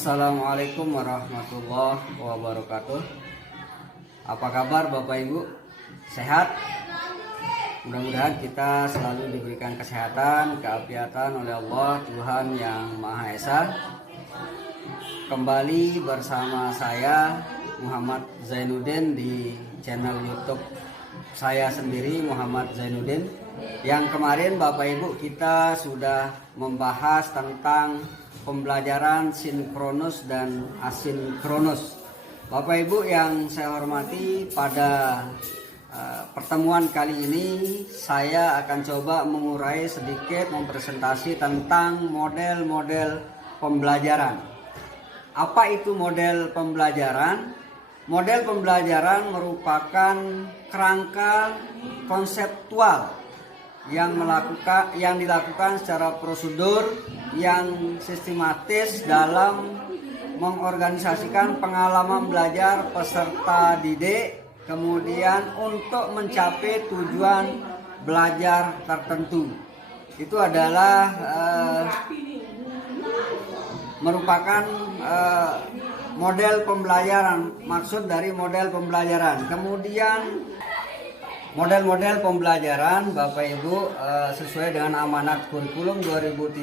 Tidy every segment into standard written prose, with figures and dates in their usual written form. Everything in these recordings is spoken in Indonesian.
Assalamualaikum warahmatullahi wabarakatuh. Apa kabar Bapak Ibu? Sehat? Mudah-mudahan kita selalu diberikan kesehatan, keafiatan oleh Allah Tuhan Yang Maha Esa. Kembali bersama saya Muhammad Zainuddin di channel YouTube saya sendiri, Muhammad Zainuddin. Yang kemarin Bapak Ibu kita sudah membahas tentang pembelajaran sinkronus dan asinkronus. Bapak Ibu yang saya hormati, pada pertemuan kali ini saya akan coba mengurai sedikit, mempresentasi tentang model-model pembelajaran. Apa itu model pembelajaran? Model pembelajaran merupakan kerangka konseptual yang dilakukan secara prosedur yang sistematis dalam mengorganisasikan pengalaman belajar peserta didik, kemudian untuk mencapai tujuan belajar tertentu. Itu adalah merupakan model pembelajaran, maksud dari model pembelajaran. Kemudian model-model pembelajaran Bapak Ibu sesuai dengan amanat kurikulum 2013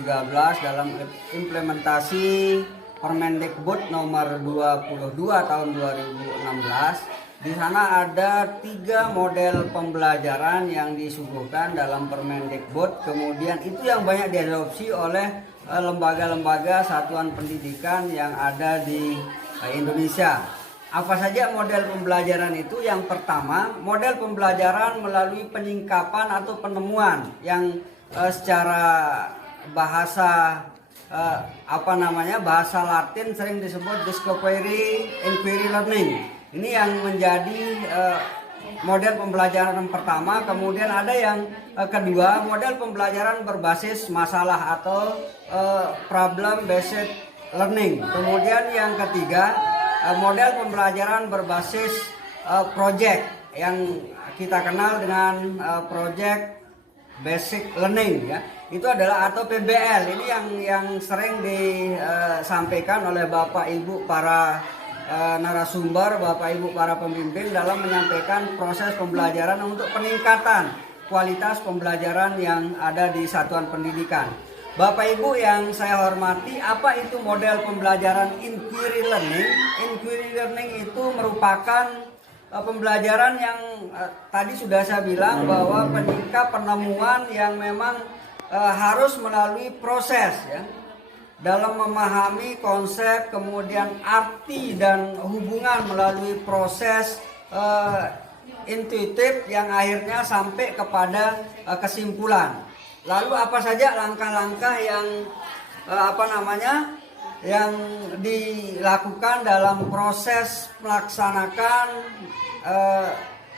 dalam implementasi Permendikbud nomor 22 tahun 2016. Di sana ada 3 model pembelajaran yang disuguhkan dalam Permendikbud. Kemudian itu yang banyak diadopsi oleh lembaga-lembaga satuan pendidikan yang ada di Indonesia. Apa saja model pembelajaran itu? Yang pertama, model pembelajaran melalui penyingkapan atau penemuan yang secara bahasa bahasa Latin sering disebut discovery inquiry learning. Ini yang menjadi model pembelajaran yang pertama. Kemudian ada yang kedua, model pembelajaran berbasis masalah atau problem based learning. Kemudian yang ketiga, model pembelajaran berbasis project yang kita kenal dengan project basic learning, ya. Itu adalah atau PBL. Ini yang sering disampaikan oleh Bapak Ibu para narasumber, Bapak Ibu para pemimpin dalam menyampaikan proses pembelajaran untuk peningkatan kualitas pembelajaran yang ada di satuan pendidikan. Bapak Ibu yang saya hormati, apa itu model pembelajaran inquiry learning? Inquiry learning itu merupakan pembelajaran yang tadi sudah saya bilang bahwa penyingkap penemuan yang memang harus melalui proses, ya, dalam memahami konsep, kemudian arti dan hubungan melalui proses intuitif yang akhirnya sampai kepada kesimpulan. Lalu apa saja langkah-langkah yang yang dilakukan dalam proses melaksanakan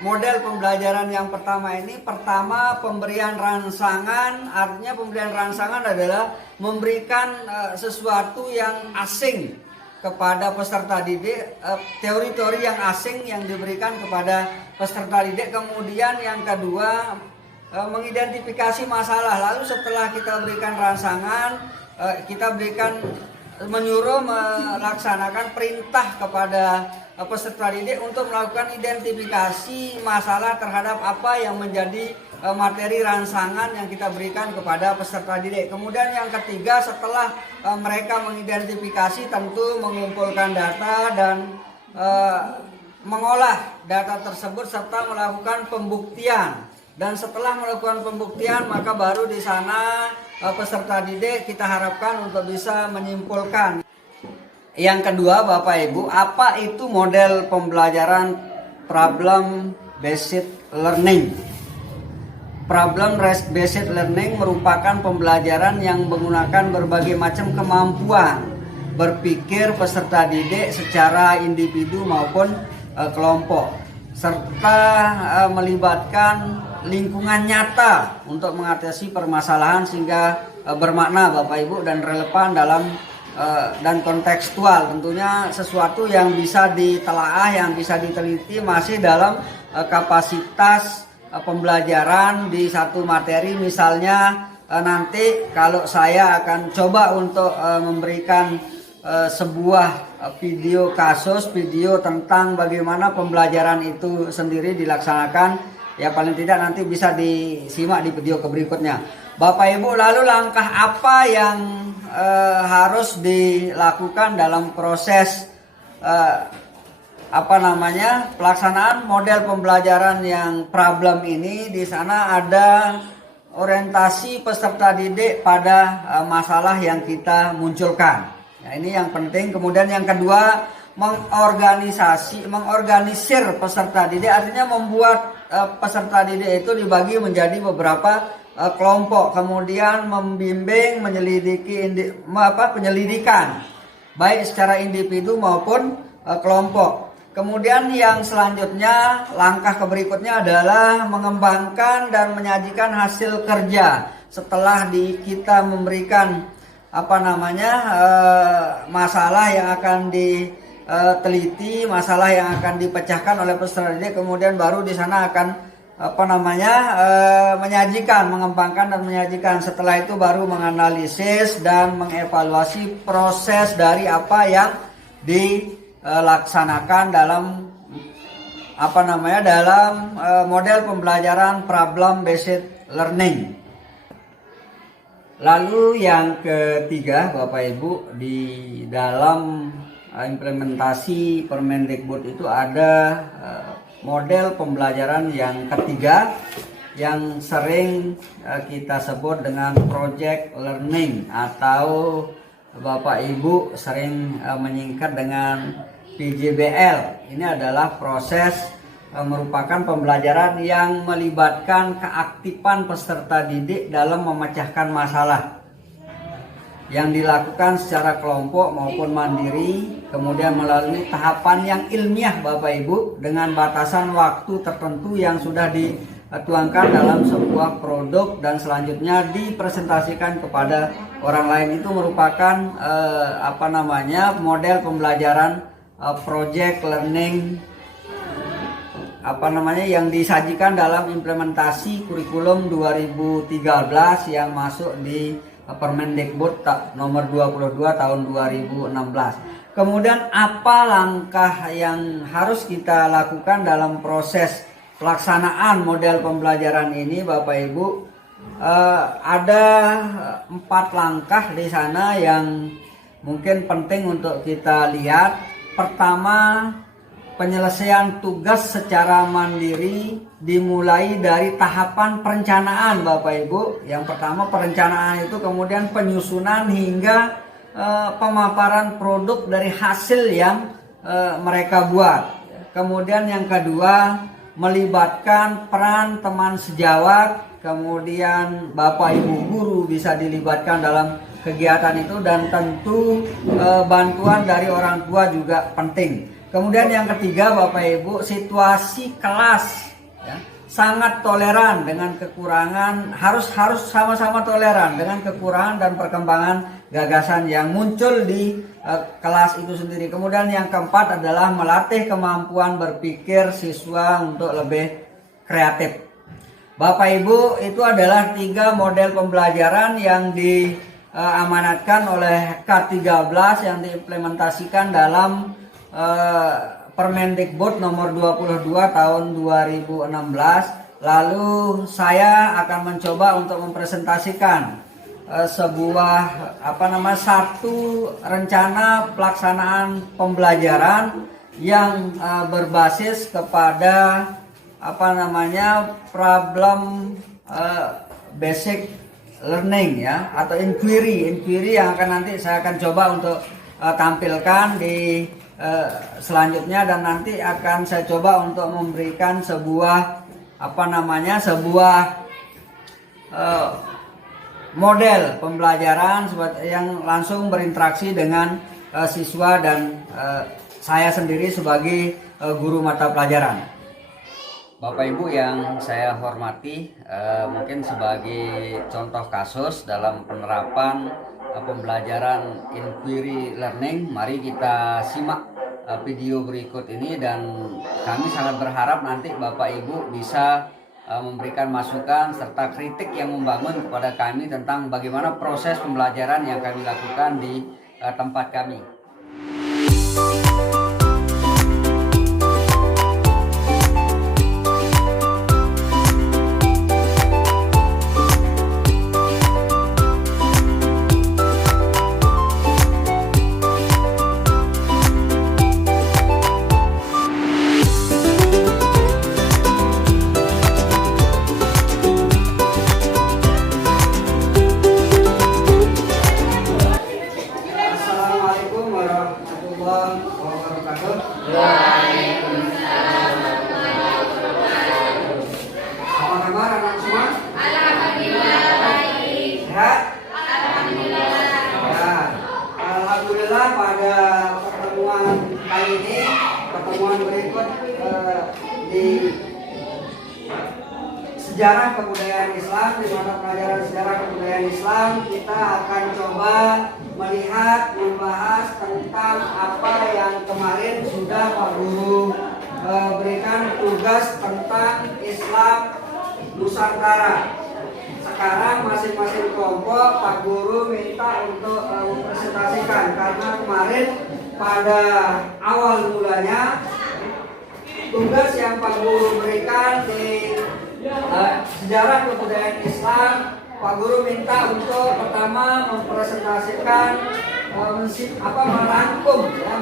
model pembelajaran yang pertama ini? Pertama, pemberian rangsangan. Artinya pemberian rangsangan adalah memberikan sesuatu yang asing kepada peserta didik, teori-teori yang asing yang diberikan kepada peserta didik. Kemudian yang kedua, mengidentifikasi masalah. Lalu setelah kita berikan rangsangan, kita menyuruh melaksanakan perintah kepada peserta didik untuk melakukan identifikasi masalah terhadap apa yang menjadi materi rangsangan yang kita berikan kepada peserta didik. Kemudian yang ketiga, setelah mereka mengidentifikasi, tentu mengumpulkan data dan mengolah data tersebut serta melakukan pembuktian. Dan setelah melakukan pembuktian, maka baru di sana peserta didik kita harapkan untuk bisa menyimpulkan. Yang kedua, Bapak Ibu, apa itu model pembelajaran problem based learning? Problem based learning merupakan pembelajaran yang menggunakan berbagai macam kemampuan berpikir peserta didik secara individu maupun kelompok, serta melibatkan lingkungan nyata untuk mengatasi permasalahan sehingga bermakna Bapak Ibu dan relevan dan kontekstual. Tentunya sesuatu yang bisa ditelaah, yang bisa diteliti masih dalam kapasitas pembelajaran di satu materi. Misalnya nanti kalau saya akan coba untuk memberikan sebuah video kasus, video tentang bagaimana pembelajaran itu sendiri dilaksanakan. Ya paling tidak nanti bisa disimak di video berikutnya. Bapak Ibu, lalu langkah apa yang harus dilakukan dalam proses pelaksanaan model pembelajaran yang problem ini? Di sana ada orientasi peserta didik pada masalah yang kita munculkan. Ya, ini yang penting. Kemudian yang kedua, mengorganisir peserta didik, artinya membuat peserta didik itu dibagi menjadi beberapa kelompok, kemudian membimbing, menyelidiki penyelidikan baik secara individu maupun kelompok. Kemudian yang selanjutnya, langkah berikutnya adalah mengembangkan dan menyajikan hasil kerja setelah kita memberikan masalah yang akan diteliti, masalah yang akan dipecahkan oleh peserta didik. Kemudian baru di sana akan mengembangkan dan menyajikan. Setelah itu baru menganalisis dan mengevaluasi proses dari apa yang dilaksanakan dalam model pembelajaran problem based learning. Lalu yang ketiga, Bapak Ibu, di dalam implementasi Permendikbud itu ada model pembelajaran yang ketiga yang sering kita sebut dengan project learning, atau Bapak Ibu sering menyingkat dengan PJBL. Ini adalah proses merupakan pembelajaran yang melibatkan keaktifan peserta didik dalam memecahkan masalah yang dilakukan secara kelompok maupun mandiri, kemudian melalui tahapan yang ilmiah, Bapak Ibu, dengan batasan waktu tertentu yang sudah dituangkan dalam sebuah produk dan selanjutnya dipresentasikan kepada orang lain. Itu merupakan model pembelajaran project learning yang disajikan dalam implementasi kurikulum 2013 yang masuk di Permendikbud nomor 22 tahun 2016. Kemudian apa langkah yang harus kita lakukan dalam proses pelaksanaan model pembelajaran ini, Bapak Ibu? Ada 4 langkah di sana yang mungkin penting untuk kita lihat. Pertama, penyelesaian tugas secara mandiri dimulai dari tahapan perencanaan, Bapak Ibu. Yang pertama perencanaan itu, kemudian penyusunan hingga pemaparan produk dari hasil yang mereka buat. Kemudian yang kedua, melibatkan peran teman sejawat, kemudian Bapak Ibu guru bisa dilibatkan dalam kegiatan itu, dan tentu bantuan dari orang tua juga penting. Kemudian yang ketiga, Bapak Ibu, situasi kelas sangat toleran dengan kekurangan, harus sama-sama toleran dengan kekurangan dan perkembangan gagasan yang muncul di kelas itu sendiri. Kemudian yang keempat adalah melatih kemampuan berpikir siswa untuk lebih kreatif. Bapak Ibu, itu adalah 3 model pembelajaran yang diamanatkan oleh K13 yang diimplementasikan dalam Permendikbud nomor 22 tahun 2016. Lalu saya akan mencoba untuk mempresentasikan satu rencana pelaksanaan pembelajaran yang berbasis kepada problem basic learning atau inquiry yang akan nanti saya akan coba untuk tampilkan di selanjutnya, dan nanti akan saya coba untuk memberikan sebuah model pembelajaran yang langsung berinteraksi dengan siswa dan saya sendiri sebagai guru mata pelajaran. Bapak Ibu yang saya hormati, mungkin sebagai contoh kasus dalam penerapan pembelajaran inquiry learning, mari kita simak video berikut ini, dan kami sangat berharap nanti Bapak Ibu bisa memberikan masukan serta kritik yang membangun kepada kami tentang bagaimana proses pembelajaran yang kami lakukan di tempat kami. sejarah kebudayaan Islam. Di mana pelajaran sejarah kebudayaan Islam kita akan coba melihat, membahas tentang apa yang kemarin sudah Pak Guru berikan tugas tentang Islam Nusantara. Sekarang masing-masing kelompok Pak Guru minta untuk mempresentasikan, karena kemarin pada awal mulanya tugas yang Pak Guru berikan di sejarah kebudayaan Islam, Pak Guru minta untuk pertama mempresentasikan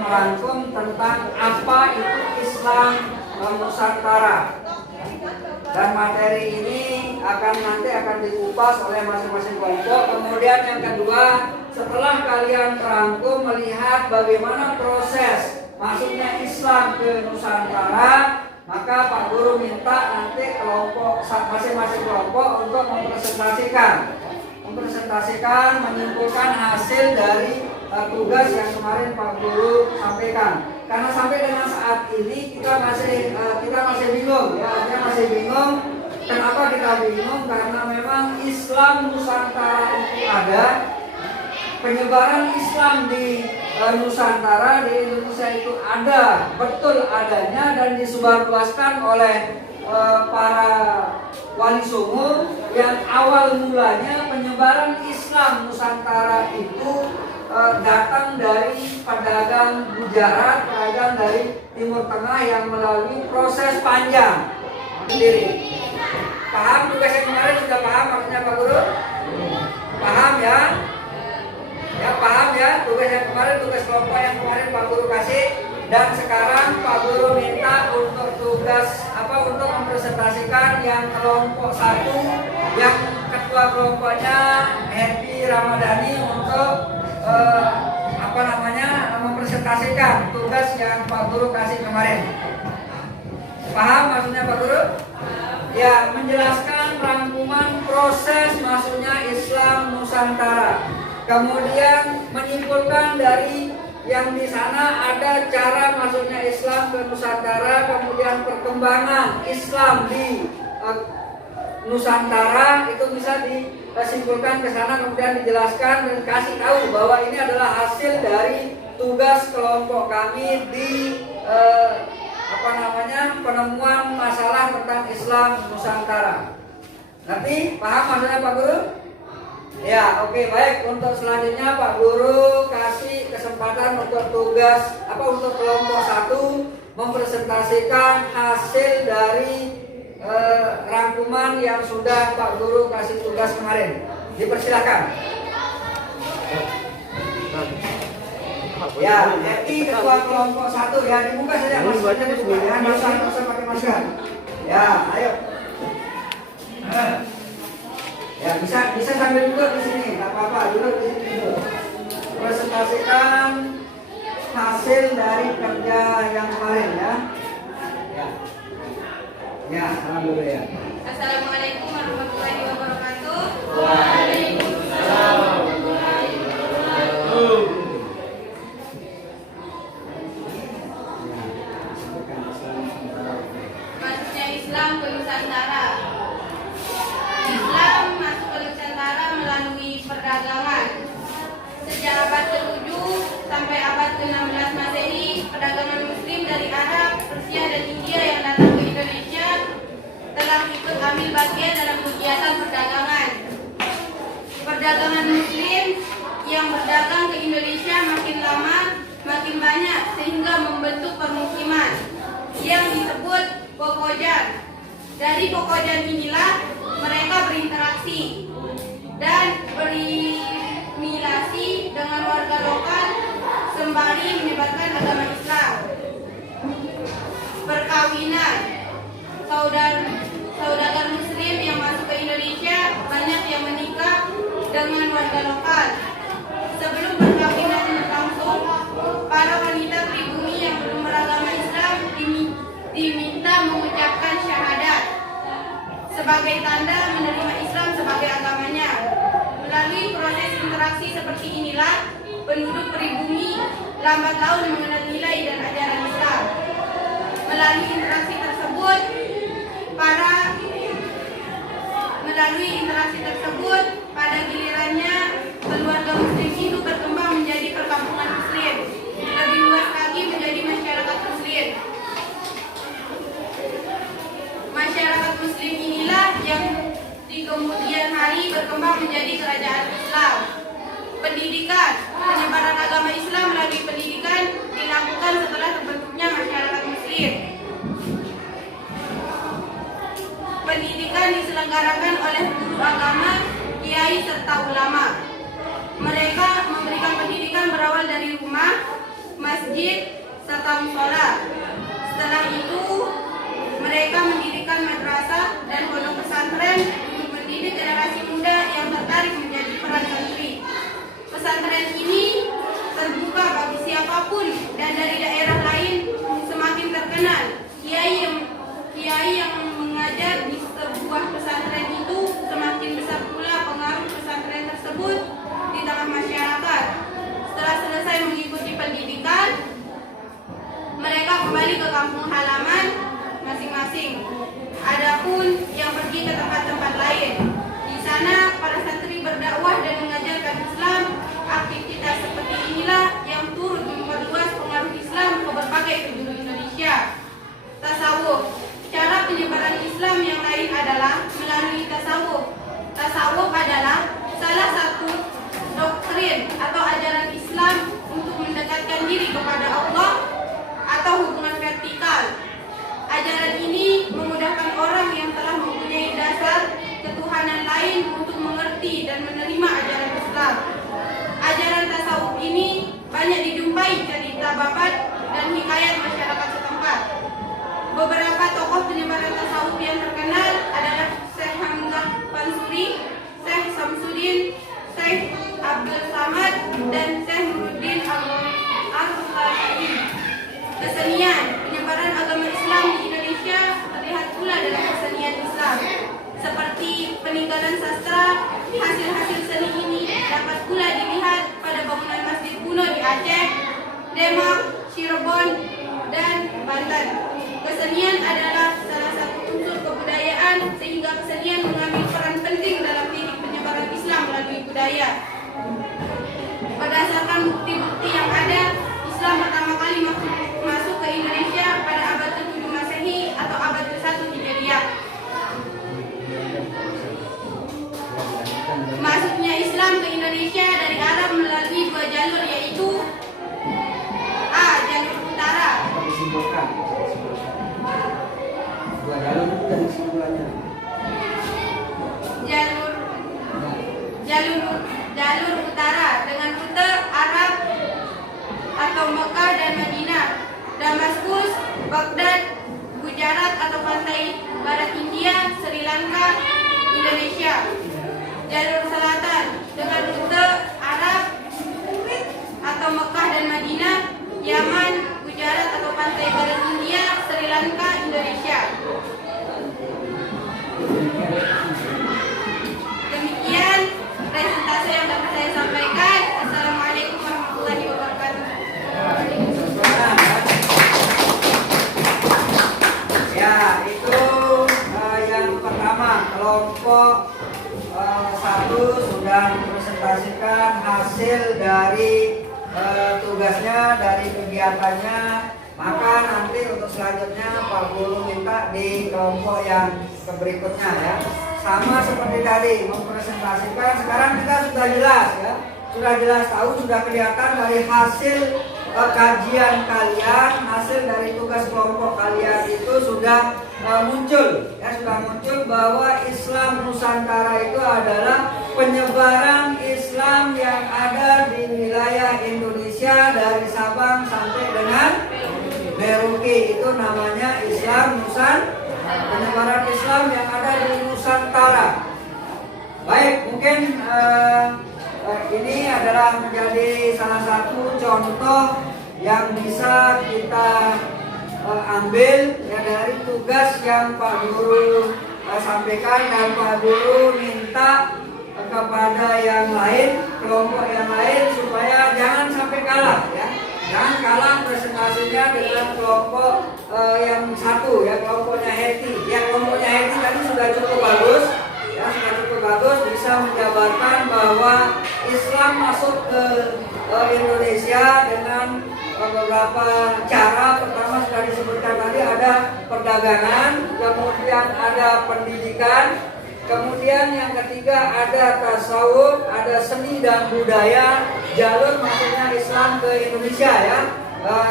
merangkum tentang apa itu Islam Nusantara. Dan materi ini nanti akan dikupas oleh masing-masing kelompok. Kemudian yang kedua, setelah kalian merangkum, melihat bagaimana proses masuknya Islam ke Nusantara, maka Pak Guru minta nanti masing-masing kelompok untuk mempresentasikan, menyimpulkan hasil dari tugas yang kemarin Pak Guru sampaikan. Karena sampai dengan saat ini kita masih bingung, ya, artinya masih bingung. Kenapa kita bingung? Karena memang Islam Nusantara itu ada, penyebaran Islam di Nusantara, di Indonesia itu ada, betul adanya, dan disebarluaskan oleh para wali songo, yang awal mulanya penyebaran Islam Nusantara itu datang dari pedagang Gujarat, pedagang dari Timur Tengah yang melalui proses panjang sendiri. Paham tugasnya kemarin? Sudah paham maksudnya Pak Guru? Paham ya? Ya paham ya, tugas yang kemarin, tugas kelompok yang kemarin Pak Guru kasih. Dan sekarang Pak Guru minta untuk untuk mempresentasikan yang kelompok 1, yang ketua kelompoknya Happy Ramadhani, untuk mempresentasikan tugas yang Pak Guru kasih kemarin. Paham maksudnya Pak Guru? Ya, menjelaskan rangkuman proses masuknya Islam Nusantara. Kemudian menyimpulkan dari yang di sana ada cara masuknya Islam ke Nusantara, kemudian perkembangan Islam di Nusantara itu bisa disimpulkan ke sana, kemudian dijelaskan dan kasih tahu bahwa ini adalah hasil dari tugas kelompok kami di penemuan masalah tentang Islam Nusantara. Nanti paham maksudnya Pak Guru? Ya, oke, baik. Untuk selanjutnya Pak Guru kasih kesempatan untuk untuk kelompok 1 mempresentasikan hasil dari rangkuman yang sudah Pak Guru kasih tugas kemarin. Dipersilakan. Ya, jadi ketua kelompok 1 ya, dibuka saja maskernya, dibuka ya, nggak usah pakai masker. Ya, ayo. Ya, bisa sambil duduk di sini, nggak apa-apa, duduk di sini dulu. Presentasikan hasil dari kerja yang kemarin ya. Ya, salam dulu ya. Assalamualaikum warahmatullahi wabarakatuh. Waalaikumsalam warahmatullahi wabarakatuh. Masuknya Islam ke Nusantara. Islam masuk ke Nusantara melalui perdagangan. Sejak abad ke-7 sampai abad ke-16 Masehi, perdagangan Muslim dari Arab, Persia, dan India yang datang ke Indonesia telah ikut ambil bagian dalam kegiatan perdagangan. Perdagangan Muslim yang berdagang ke Indonesia makin lama makin banyak, sehingga membentuk permukiman yang disebut Pokojan. Dari Pokojan inilah mereka berinteraksi dan berimilasi dengan warga lokal sembari menyebarkan agama Islam. Perkawinan saudagar Muslim yang masuk ke Indonesia banyak yang menikah dengan warga lokal. Sebelum perkawinan berlangsung, para wanita pribumi yang belum beragama Islam diminta mengucapkan syahadat sebagai tanda menerima Islam sebagai agamanya. Melalui proses interaksi seperti inilah penduduk pribumi lambat laun mengenal nilai dan ajaran Islam. Melalui interaksi tersebut, para keluarga muslim itu berkembang menjadi perkampungan muslim, lebih luas lagi menjadi masyarakat muslim. Masyarakat muslim inilah yang di kemudian hari berkembang menjadi kerajaan Islam. Pendidikan, penyebaran agama Islam melalui pendidikan dilakukan setelah terbentuknya masyarakat muslim. Pendidikan diselenggarakan oleh guru agama, kiai serta ulama. Mereka memberikan pendidikan berawal dari rumah, masjid, serta musola. Setelah itu, mereka mendirikan madrasah dan pondok pesantren untuk mendidik generasi muda yang tertarik menjadi peran santri. Pesantren ini terbuka bagi siapapun dan dari daerah lain semakin terkenal. Kiai yang mengajar di sebuah pesantren itu semakin besar pula pengaruh pesantren tersebut di tengah masyarakat. Setelah selesai mengikuti pendidikan, mereka kembali ke kampung halaman masing-masing. Adapun yang pergi ke tempat-tempat lain, di sana para santri berdakwah dan mengajarkan Islam. Aktivitas seperti inilah yang turut memperluas pengaruh Islam ke berbagai penjuru Indonesia. Tasawuf. Cara penyebaran Islam yang lain adalah melalui tasawuf. Tasawuf adalah salah satu doktrin atau ajaran Islam untuk mendekatkan diri kepada Allah atau hubungan vertikal. Ajaran ini memudahkan orang yang telah mempunyai dasar ketuhanan lain untuk mengerti dan menerima ajaran Islam. Ajaran tasawuf ini banyak dijumpai cerita babat dan hikayat masyarakat setempat. Beberapa tokoh penyebaran tasawuf yang terkenal adalah Syekh Hamzah Pansuri, Syekh Samsudin, Syekh Abdul Samad, dan Syekh Nuruddin Al-Fatih. Kesenian penyebaran agama Islam di Indonesia terlihat pula dalam kesenian Islam, seperti peninggalan sastra. Hasil-hasil seni ini dapat pula dilihat pada bangunan masjid kuno di Aceh, Demak, Cirebon, dan Banten. Kesenian adalah salah satu unsur kebudayaan, sehingga kesenian mengambil peran penting dalam titik penyebaran Islam melalui budaya. Berdasarkan bukti-bukti yang ada, Islam pertama kali masuk ke Indonesia pada abad ke-7 Masehi atau abad ke-1 Hijriah. Masuknya Islam ke Indonesia dari Arab melalui dua jalur, yaitu A. Jalur utara. Dua jalur itu dari simpulannya. Jalur utara dengan rute Arab atau Mekah dan Madinah, Damaskus, Baghdad, Gujarat atau pantai barat India, Sri Lanka, Indonesia. Jalur selatan dengan rute Arab atau Mekah dan Madinah, Yaman, Gujarat atau pantai barat India, Sri Lanka, Indonesia. Demikian presentasi yang dapat saya sampaikan. Assalamualaikum warahmatullahi wabarakatuh. Ya, itu yang pertama, kelompok 1 sudah mempresentasikan hasil dari tugasnya, dari kegiatannya. Maka nanti untuk selanjutnya Pak Guru minta di kelompok yang berikutnya ya. Sama seperti tadi mempresentasikan, sekarang kita sudah jelas ya. Sudah jelas tahu, sudah kelihatan dari hasil kajian kalian, hasil dari tugas kelompok kalian itu sudah muncul ya, sudah muncul bahwa Islam Nusantara itu adalah penyebaran Islam yang ada di wilayah Indonesia dari Sabang sampai dengan Merauke. Itu namanya Islam Nusantara, penyebaran Islam yang ada di Nusantara. Baik, mungkin ini adalah menjadi salah satu contoh yang bisa kita ambil ya dari tugas yang Pak Guru sampaikan, dan Pak Guru minta kepada yang lain, kelompok yang lain, supaya jangan sampai kalah ya. Jangan kalah presentasinya dengan kelompok yang satu ya, kelompoknya Heti. Ya, kelompoknya Heti tadi sudah cukup bagus ya, sudah cukup bagus, bisa menjabarkan bahwa Islam ke Indonesia dengan beberapa cara. Pertama sudah disebutkan tadi, ada perdagangan, kemudian ada pendidikan, kemudian yang ketiga ada tasawuf, ada seni dan budaya, jalur masuknya Islam ke Indonesia ya.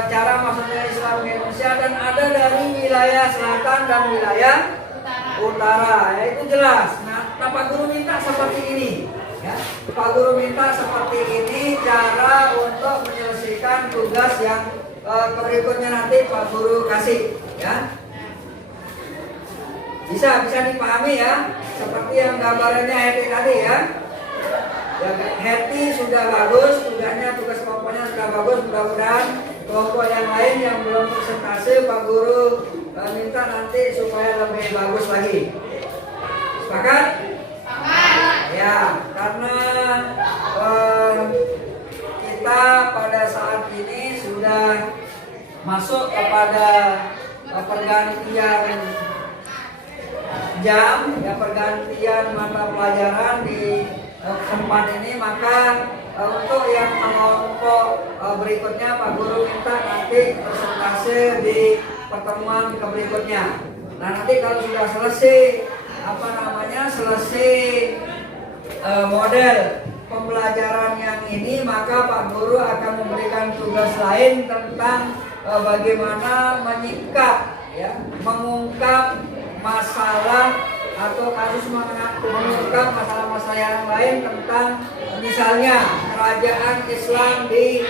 Cara masuknya Islam ke Indonesia, dan ada dari wilayah selatan dan wilayah utara, ya itu jelas. Nah, Pak Guru minta seperti ini ya. Pak Guru minta seperti ini cara untuk menyelesaikan tugas yang berikutnya nanti Pak Guru kasih ya. Bisa dipahami ya, seperti yang gambarannya Heti tadi ya. Ya, Heti sudah bagus, tugas kelompoknya sudah bagus. Mudah-mudahan kelompok yang lain yang belum presentasi Pak Guru minta nanti supaya lebih bagus lagi. Sepakat? Ya, karena kita pada saat ini sudah masuk kepada pergantian jam, ya pergantian mata pelajaran di tempat ini, maka untuk yang kelompok berikutnya Pak Guru minta nanti presentasi di pertemuan berikutnya. Nah, nanti kalau sudah selesai selesai model pembelajaran yang ini, maka Pak Guru akan memberikan tugas lain tentang bagaimana menyingkap ya, mengungkap masalah atau kasus, mengungkap masalah-masalah yang lain tentang misalnya kerajaan Islam di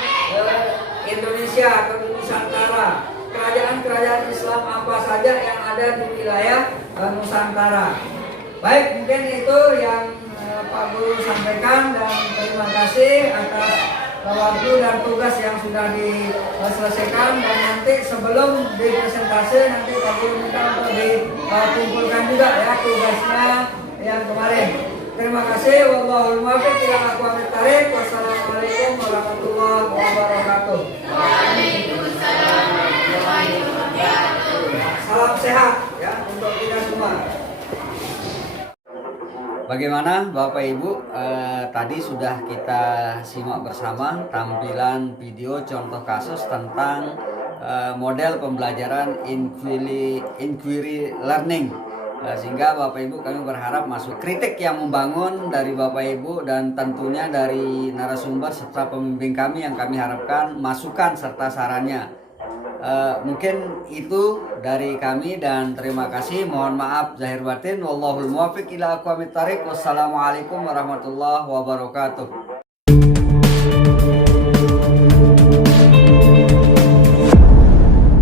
Indonesia atau di Nusantara. Kerajaan Islam apa saja yang ada di wilayah Nusantara. Baik, mungkin itu yang Pak Guru sampaikan, dan terima kasih atas waktu dan tugas yang sudah diselesaikan. Dan nanti sebelum dipresentasi, nanti Pak Guru minta untuk dikumpulkan juga ya tugasnya yang kemarin. Terima kasih. Wallahul muwaffiq ila aqwamit thariq. Wassalamualaikum warahmatullahi wabarakatuh. Waalaikumsalam warahmatullahi wabarakatuh. Salam sehat ya untuk kita semua. Bagaimana Bapak Ibu, tadi sudah kita simak bersama tampilan video contoh kasus tentang model pembelajaran inquiry learning. Sehingga Bapak Ibu, kami berharap masuk kritik yang membangun dari Bapak Ibu, dan tentunya dari narasumber serta pembimbing kami yang kami harapkan masukan serta sarannya. Mungkin itu dari kami, dan terima kasih. Mohon maaf zahir batin. Wallahul muwaffiq ila aqwamit thariq. Wassalamualaikum warahmatullahi wabarakatuh.